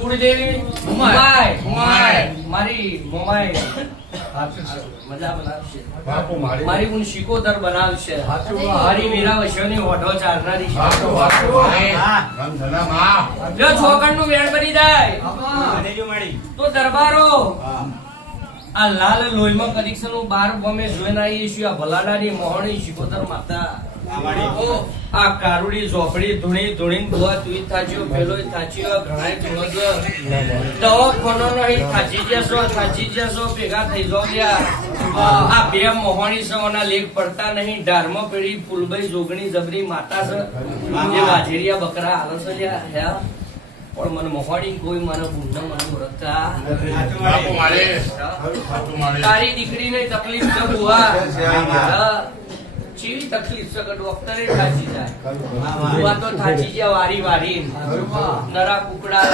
કુળદેવી મારી મોમાઈ મજા બનાવશે. મારી ઊન શિકોતર બનાવશે. મારી મીરા વૈશ્વની ઓઢો ચારનારી છે. જો છોકરનું વેણ બની જાય તો દરબારો આ લાલ લોહીમાં કનેક્શન નું 12 ગમે જોઈને આવીએ છીએ. આ ભલાડાની મોહણી શિકોતર માતા આ કારુડી ઝોપડી ધૂણી ધૂણી દુઆ તુઈ થાચ્યો પેલો થાચ્યો ઘણાય ધૂણો દવા કોનો નહીં થાચી જશો ભેગા થઈ જો આ બે મોહણી સવાના લેખ પડતા નહીં. ઢારમાં પેડી ફૂલભાઈ જોગણી જબરી માતા છે જે વાજેરિયા બકરા હાલો છે લ્યા. પણ મને મોહણી કોઈ મને બુંડા મને ઓળખતા તારી દીકરીને તકલીફ છે બુઆ. ચીવી તકલીફ છે કે ડોક્ટરે થાચી જાય. બુઆ તો થાચી જાય વારી નરા કુકડા